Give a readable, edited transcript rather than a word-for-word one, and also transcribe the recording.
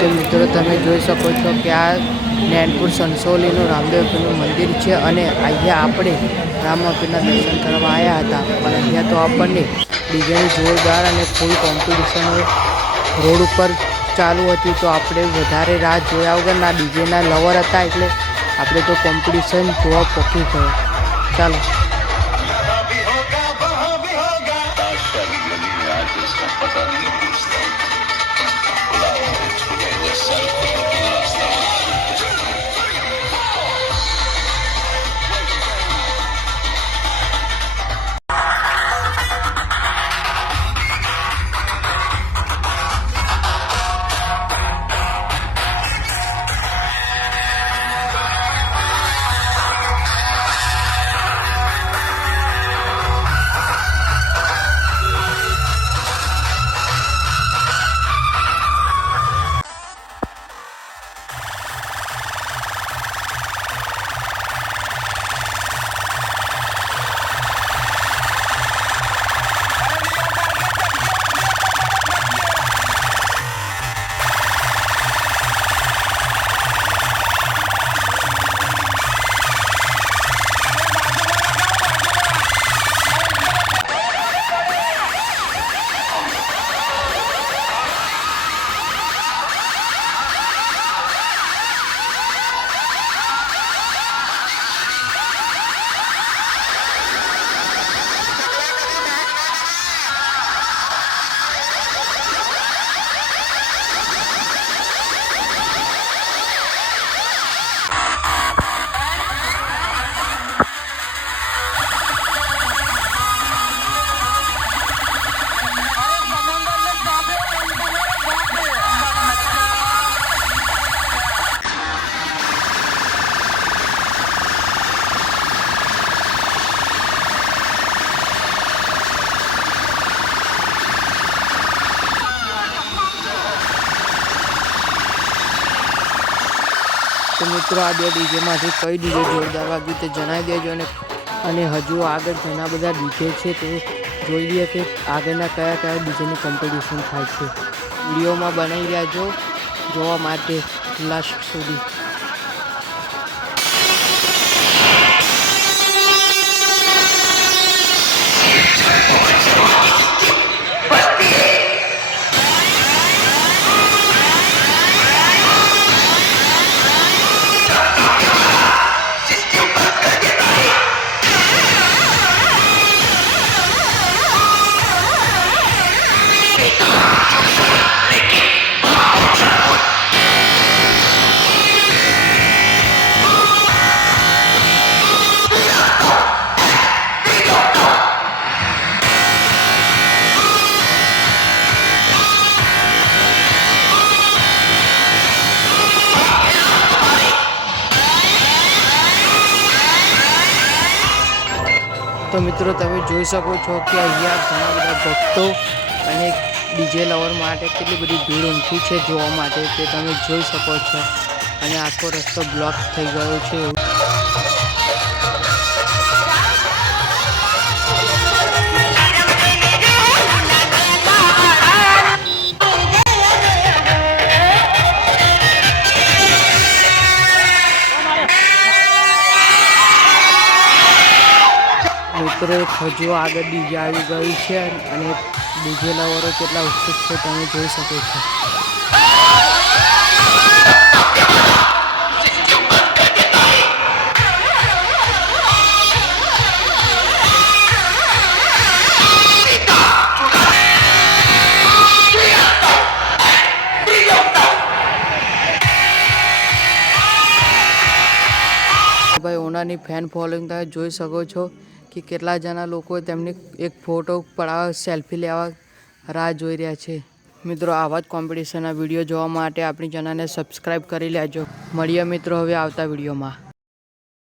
તો મિત્રો તમે જોઈ શકો છો કે આ નૈનપુર સંસોલીનું રામદેવપીરનું મંદિર છે અને અહીંયા આપણે રામપીરના દર્શન કરવા આવ્યા હતા, પણ અહીંયા તો આપણને ડીજેની જોરદાર અને ફૂલ કોમ્પિટિશન રોડ ઉપર ચાલુ હતી. તો આપણે વધારે રાહ જોયા વગરના ડીજેના લવર હતા એટલે આપણે તો કોમ્પિટિશન જોવા પહોંચી ગયો. ચાલો તો મિત્રો આ બે ડીજેમાંથી કઈ ડીજે જોરદાર વાગ્યું તે જણાવી દેજો. અને હજુ આગળ ઘણા બધા ડીજે છે, તે જોઈ લઈએ કે આગળના કયા કયા ડીજેની કોમ્પિટિશન થાય છે. વિડીયોમાં બનાવી રહેજો જોવા માટે લાસ્ટ સુધી. તો મિત્રો તમે જોઈ શકો છો કે અહીંયા ઘણા બધા ભક્તો અને ડીજે લવર માટે કેટલી બધી ભીડ ઉમટી છે જોવા માટે, તે તમે જોઈ શકો છો. અને આખો રસ્તો બ્લોક થઈ ગયો છે. મિત્રો હજુ આગળ ડીજે આવી ગયું છે અને ડીજે લવરો કેટલા ઉત્સુક છે તમે જોઈ શકો છો. ભાઈ ઓનાની ફેન ફોલોઈંગ તમે જોઈ શકો છો કે કેટલા જણા લોકો તેમની એક ફોટો પડાવવા સેલ્ફી લેવા રાહ જોઈ રહ્યા છે. મિત્રો આવા જ કોમ્પિટિશનના વિડીયો જોવા માટે આપણી ચેનલને સબસ્ક્રાઈબ કરી લેજો. મળીએ મિત્રો હવે આવતા વિડીયોમાં.